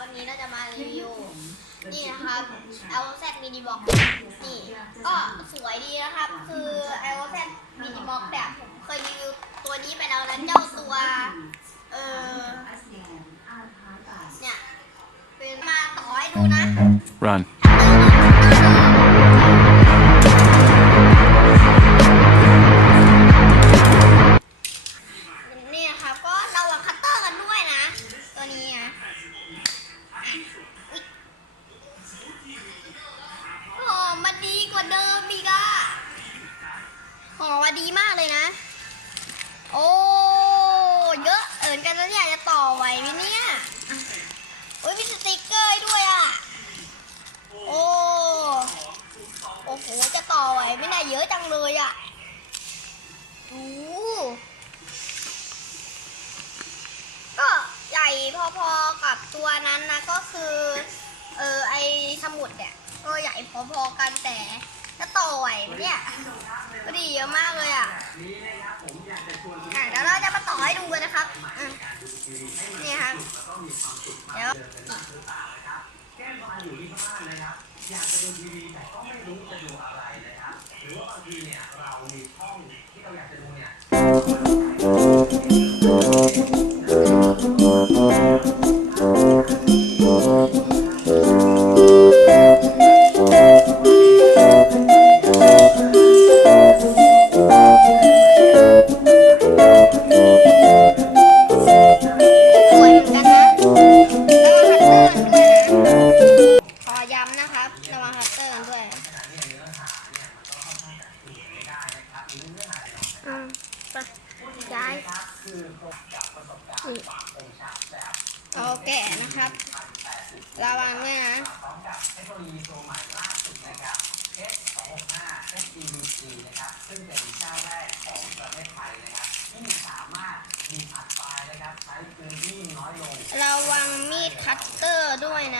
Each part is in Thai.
วันนี้เราจะมารีวิวนี่นะครับ l z mini box นี่ก็สวยดีนะครับ คือ l z mini box แบบผมเคยรีวิวตัวนี้ไปแล้วนะเจ้าตัวเออเนี่ยเป็นมาต่อให้ดูนะ Run. ดีมากเลยนะ โอ้ เยอะเอินกันแล้วเนี่ยจะต่อไหวไหมเนี่ยโอ้ยมีสติกเกอร์ให้ด้วยอะโอ้ โอ้โห จะต่อไหวไหมเนี่ยเยอะจังเลยอะดู ก็ใหญ่พอๆกับตัวนั้นนะก็คือ เออไอสมุดเนี่ยก็ใหญ่พอๆกันแต่จะต่อไหวไหมเนี่ยก็ดีเยอะมากเลยอะอะเดี๋ยวเราจะมาต่อให้ดูกันนะครับอะนี่ครับเดี๋ยว ดูทีวีแต่ก็ไม่รู้จะดูอะไรเลรับหรือว่าบางทีเนี่ยเรามีช่องที่เราอยากจะดูเนี่ยเราก็ไม่ได้ดู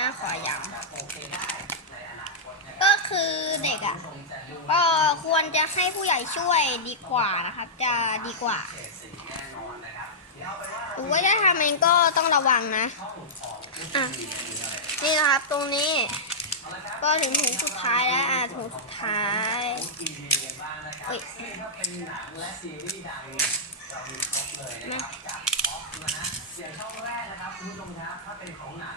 ร์ด้วยนะขอย้ำก็คือเด็กอะก็ควรจะให้ผู้ใหญ่ช่วยดีกว่านะครับ จะดีกว่าหรือว่าจะทำเองก็ต้องระวังนะอะนี่นะครับตรงนี้ ก็ถึงถุงสุดท้ายแล้วอะถุงสุดท้ายเอ้ยมาอย่างช่องแรกนะครับคุณผู้ชมครับถ้าเป็นของหนัง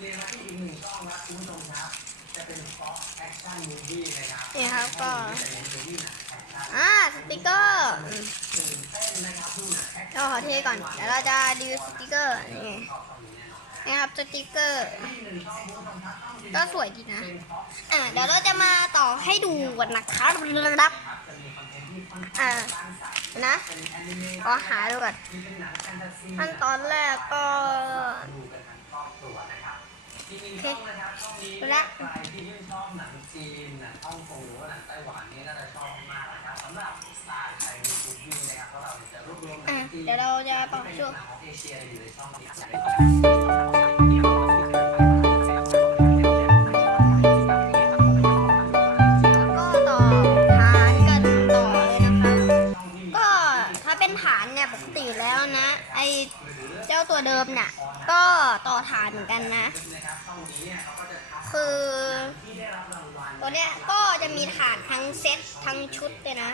เรียนมาที่อีกหนึ่งช่องครับคุณผู้ชมครับ จะเป็น Fox Action Movie นะครับนี่ครับก็จะเป็นซีรีส์หนังแอคชั่นอ่าสติกเกอร์อืมตื่นเต้นนะครับดูหนังแอคชั่นเราขอเทก่อนเดี๋ยวเราจะดูสติกเกอร์นี่ชอบช่องนี้แน่นอนนี่ครับสติกเกอร์ที่หนึ่งช่องคุณผู้ชมครับช่องที่ก็สวยดีนะเป็น Fox อ่าเดี๋ยวเราจะมาต่อให้ดูกันนะครับรับจะมีคอนเทนต์ที่ค่อนอ่าข้างสร้างสรรค์นะเป็นแอนิเมะขอหาดูก่อนที่เป็นหนังแฟนตาซีขั้นตอนแรกก็ ช่องนะครับช่องนี้ดูละใครที่ชื่นชอบหนังจีนหนังฮ่องกงหรือว่าหนังไต้หวันนี่น่าจะชอบมากนะครับสำหรับสไตล์ไทยมีคุกกี้นะครับเพราะเราจะรวบรวมหนังจีนเดี๋ยวเราจะต่อที่เป็นช่วงเอเชียอยู่ในช่องนี้ก็ต่อฐานกันต่อเลยนะครับก็ถ้าเป็นฐานเนี่ยปกติแล้วนะ ไอ เจ้าตัวเดิมเนี่ยก็ต่อฐานเหมือนกันนะ คือตัวเนี้ยก็จะมีฐานทั้งเซ็ตทั้งชุดเลยนะ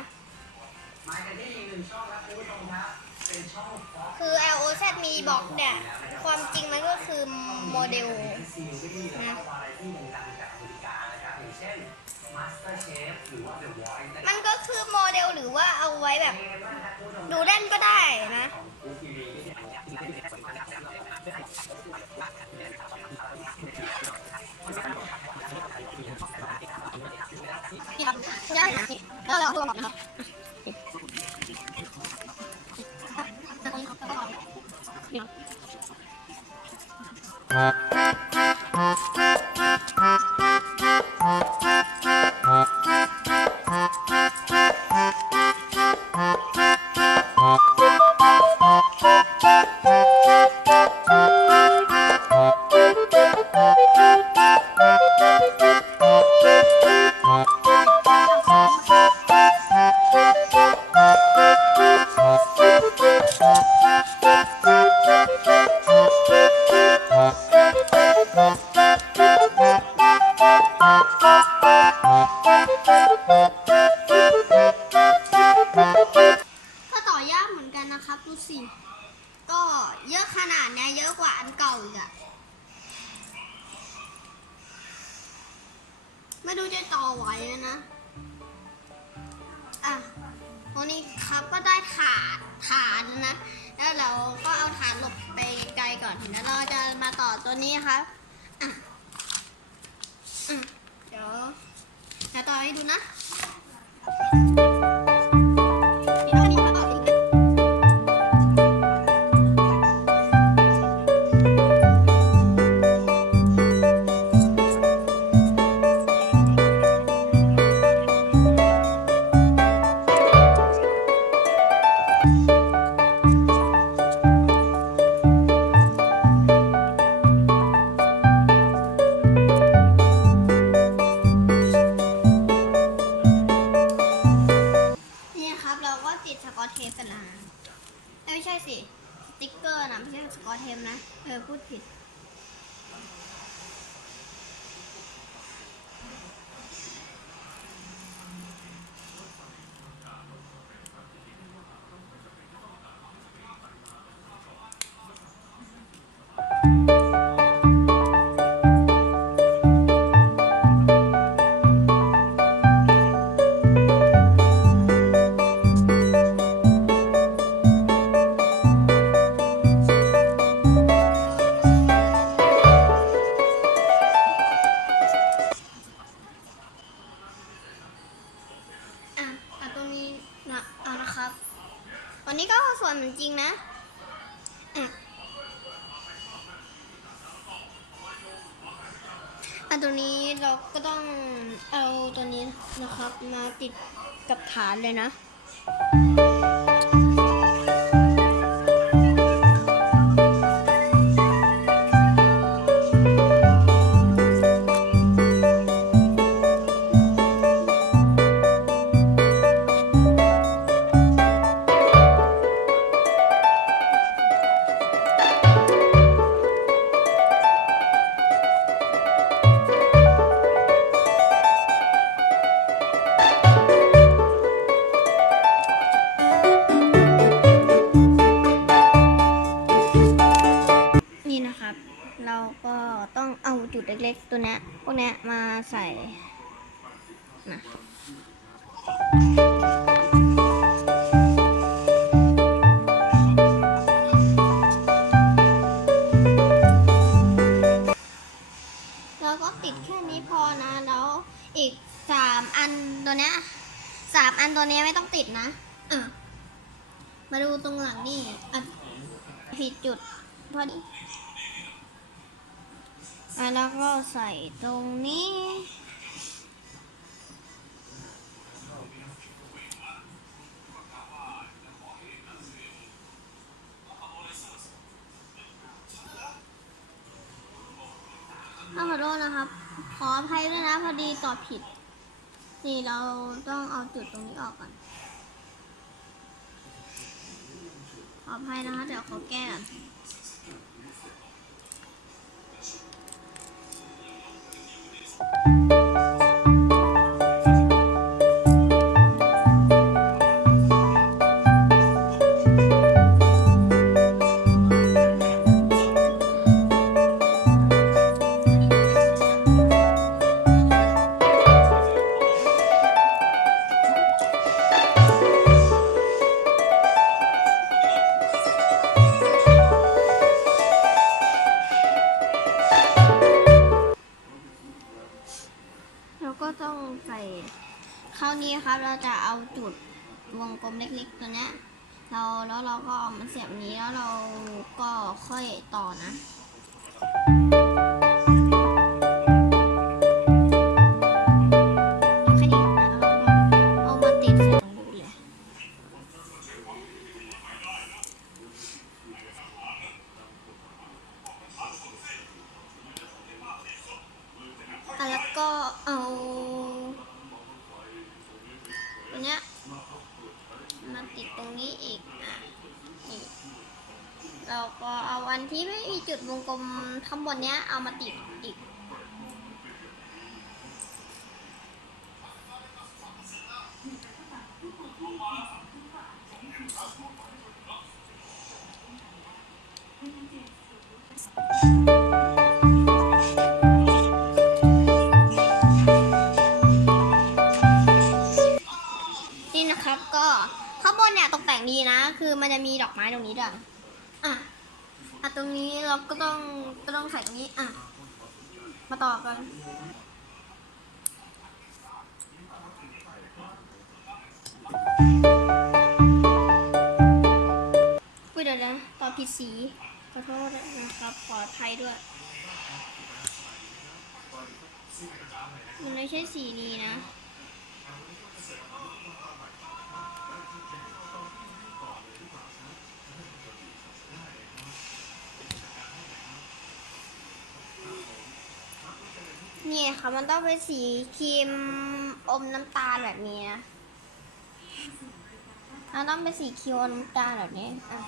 มากันที่อีกหนึ่งช่องครับคุณผู้ชมครับเป็นช่อง Fox คือ LOZ มีบล็อกเนี่ยความจริงมันก็คือโมเดลมัน Master Chef หรือว่า The Voice นะคมันก็คือโมเดลหรือว่าเอาไว้แบบ ดูเล่นก็ได้นะ 来来了坐到旁 กันนะครับดูสิ ก็เยอะขนาดเนี้ยเยอะกว่าอันเก่าอีกอะไม่รู้จะต่อไหวไหมนะ อะวันนี้ครับก็ได้ฐานฐานนะ แล้วเราก็เอาฐานหลบไปไกลก่อนแล้วเราจะมาต่อตัวนี้ครับอะอะเดี๋ยวจะต่อให้ดูนะ นี่ กับฐานเลยนะ ผิดจุดพอดีอะแล้วก็ใส่ตรงนี้ ขอโทษนะครับ ขออภัยด้วยนะพอดีตอบผิด นี่เราต้องเอาจุดตรงนี้ออกก่อน ขออภัยนะคะ เดี๋ยวขอแก้ วงกลมข้างบนเนี้ยเอามาติดอีกนี่นะครับก็ข้างบนเนี่ยตกแต่งดีนะ คือมันจะมีดอกไม้ตรงนี้ด้วย เราก็ต้องก็ต้องใส่ตรงนี้ อะ มาต่อกัน อุ้ยเดี๋ยวนะต่อผิดสี ขอโทษนะครับ ขออภัยด้วย มันไม่ใช่สีนี้นะ เนี่ยค่ะมันต้องเป็นสีครีมอมน้ำตาลแบบนี้นะมันต้องเป็นสีครีมอมน้ำตาลแบบนี้อะ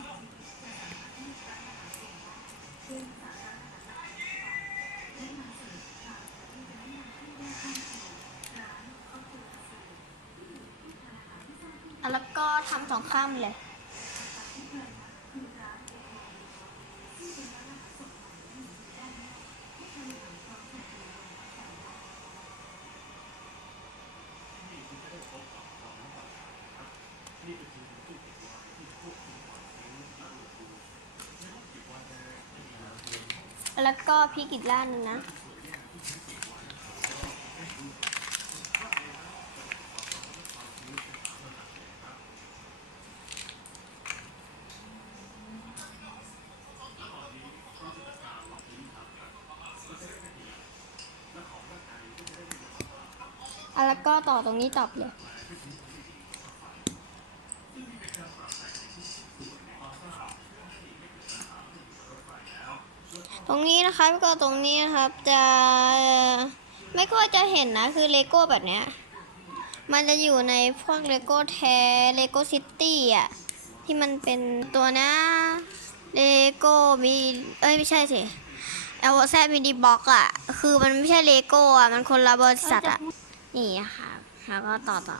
อะแล้วก็ทำสองข้างเลย แล้วก็พริกอีกด้านหนึ่งนะอะแล้วก็ต่อตรงนี้ตอไปเลย ตรงนี้นะครับก็ตรงนี้นะครับ จะไม่ค่อยจะเห็นนะคือเลโก้แบบเนี้ยมันจะอยู่ในพวกเลโก้แท้เลโก้ซิตี้อะที่มันเป็นตัวนะเลโก้มีเอ้ยไม่ใช่สิเอลแซมิดีบ็อกอะ คือมันไม่ใช่เลโก้อะ มันคนละบริษัทอะ นี่ค่ะแล้วก็ต่อต่อ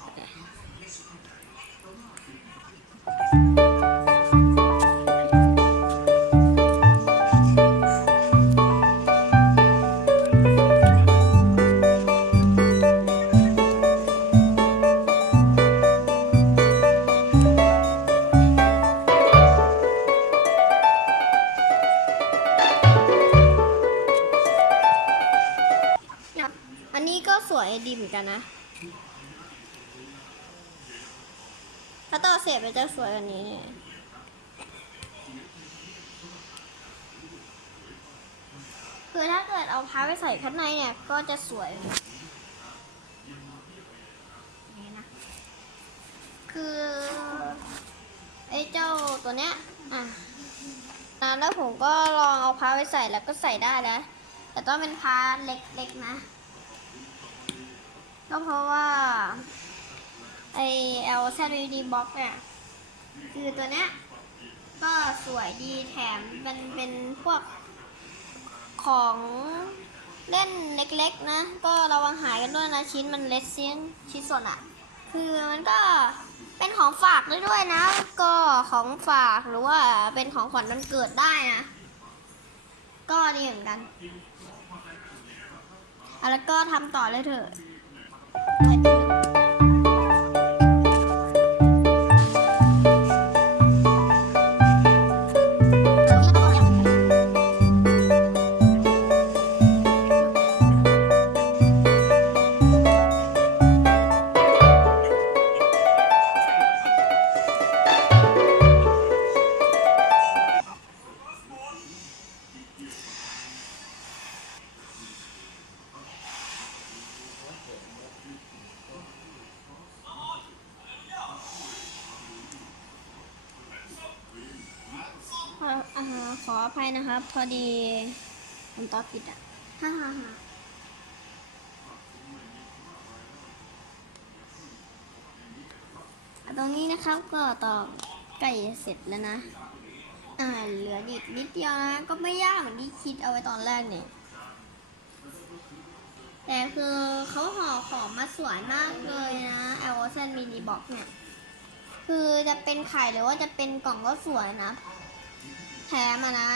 ใส่ข้างในเนี่ยก็จะสวยนี่นะ คือไอ้เจ้าตัวเนี้ยอะนะแล้วผมก็ลองเอาพาไปใส่แล้วก็ใส่ได้แล้ว แต่ต้องเป็นพาเล็กๆนะ ก็เพราะว่าไอ LZD box เนี่ยคือตัวเนี้ยก็สวยดีแถมมันเป็นพวกของ เล่นเล็กๆนะ ก็ระวังหายกันด้วยนะชิ้นมันเล็กเซียนชิ้นส่วนอะคือมันก็เป็นของฝากได้ด้วยนะ ก็ของฝากหรือว่าเป็นของขวัญวันเกิดได้นะ ก็ดีเหมือนกันแล้วก็ทำต่อเลยเถอะ ดีผมตอบผิดอะฮ่าฮ่าฮ่าตรงนี้นะครับก็ตอกไก่เสร็จแล้วนะ อ่าเหลือนิดนิดเดียวนะ ก็ไม่ยากเหมือนที่คิดเอาไว้ตอนแรกเนี่ยแต่คือเขาห่อของมาสวยมากเลยนะ l อ s นมินิบ็อกเนี่ย คือจะเป็นไข่หรือว่าจะเป็นกล่องก็สวยนะ แถมอะนะ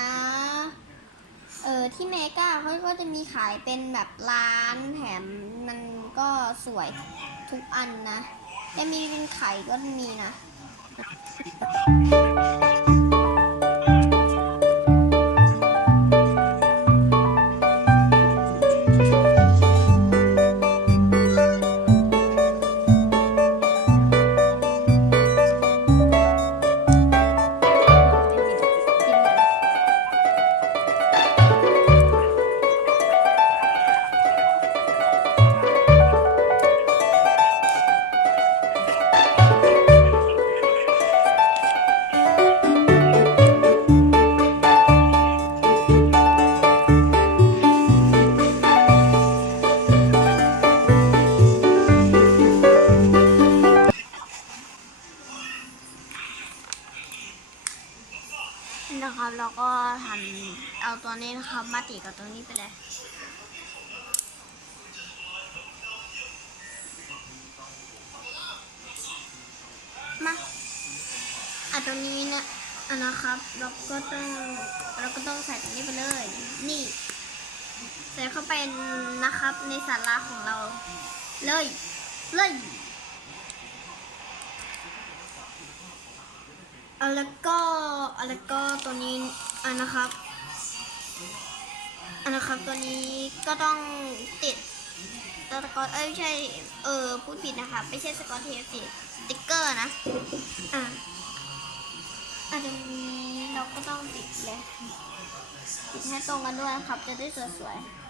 เออที่เมกาเขาก็จะมีขายเป็นแบบร้านแถมมันก็สวยทุกอันนะ จะมีเป็นไข่ก็มีนะ เราก็ต้องเราก็ต้องใส่ตัวนี้ไปเลย นี่ ใส่เข้าไปนะครับในสาระของเรา เลย เลยอะแล้วก็อะแล้วก็ตัวนี้อะนะครับอะนะครับตัวนี้ก็ต้องติดตัวสกอตเอ้ยไม่ใช่ เออพูดผิดนะคะ ไม่ใช่สกอตเทปสิสติ๊กเกอร์นะ อะอันนี้เรา ก็ต้องติดเลยติดให้ตรงกันด้วยครับจะได้สวยๆ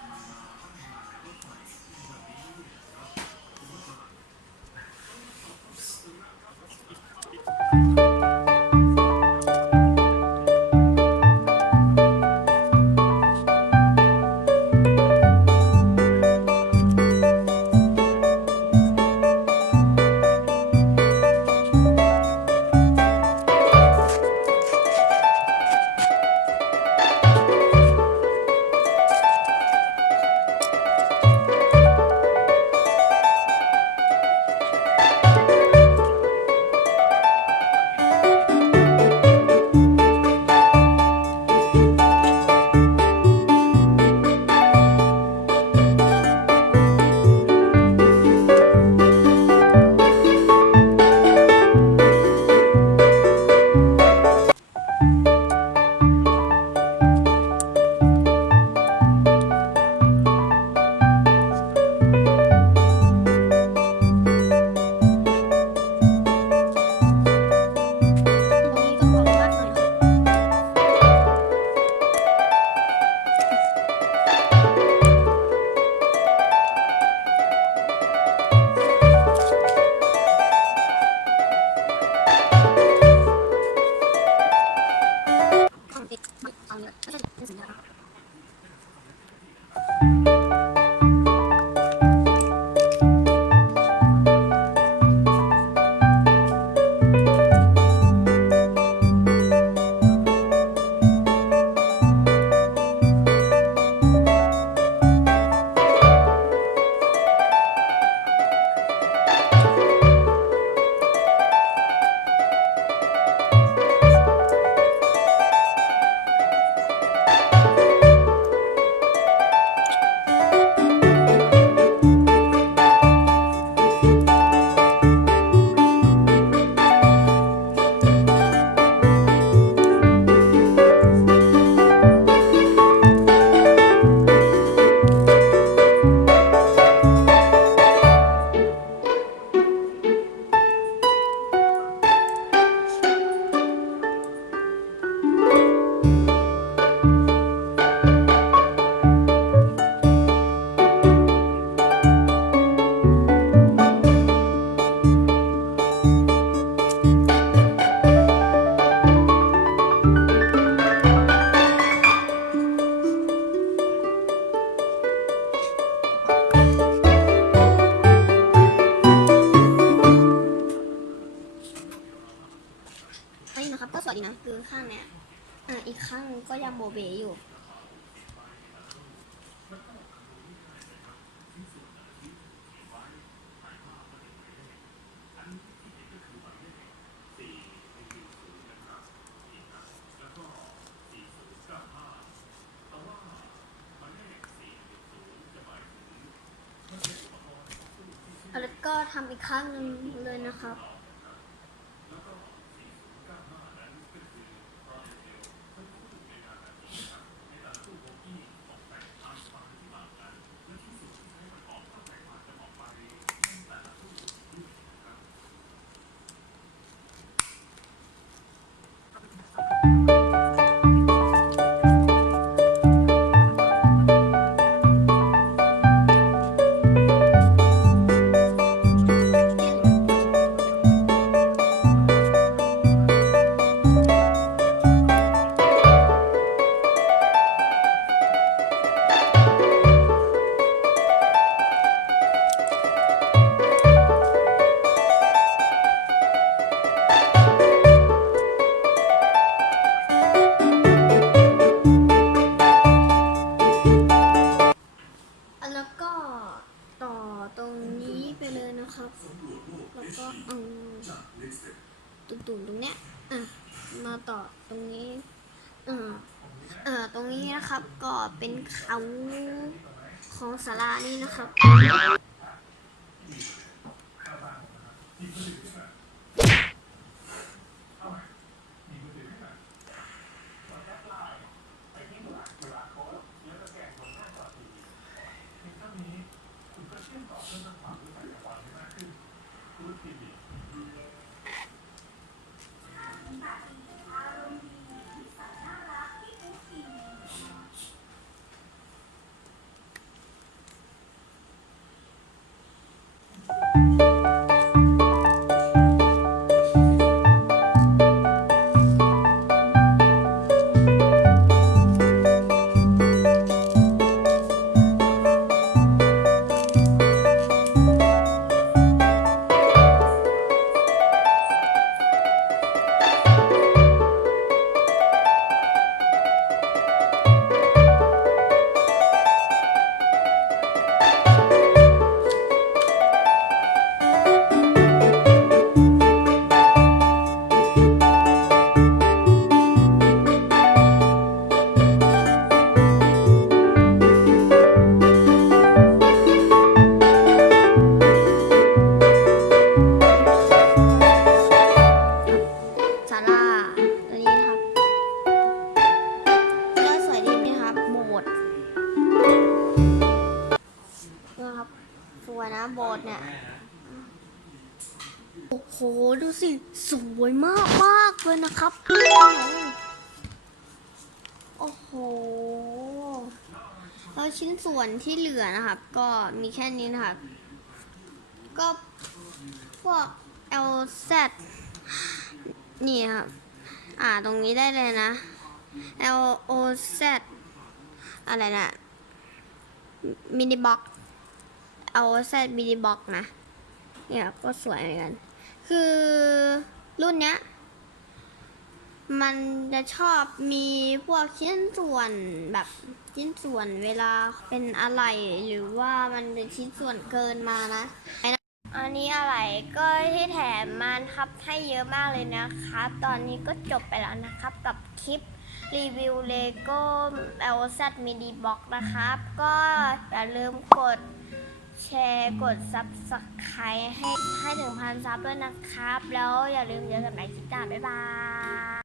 ทำอีกครั้งหนึ่งเลยนะครับ ของศาลานี่นะครับ ชิ้นส่วนที่เหลือนะครับ ก็มีแค่นี้นะครับ ก็พวก LZ นี่ครับ อ่าตรงนี้ได้เลยนะ L O Z อะไรนะมินิบ็อก L O Z มินิบ็อกนะ เนี่ยก็สวยเหมือนกัน คือรุ่นเนี้ย มันจะชอบมีพวกชิ้นส่วนแบบ ชิ้นส่วนเวลาเป็นอะไรหรือว่ามันเป็นชิ้นส่วนเกินมานะ อันนี้อะไรก็ที่แถมมาครับให้เยอะมากเลยนะครับ ตอนนี้ก็จบไปแล้วนะครับกับคลิปรีวิวเลโก้ LZ Mini Box นะครับ ก็อย่าลืมกดแชร์กด Subscribe ให้ให้ถึงพันซับด้วยนะครับ แล้วอย่าลืมเจอกันใหม่คลิปหน้าบ๊ายบาย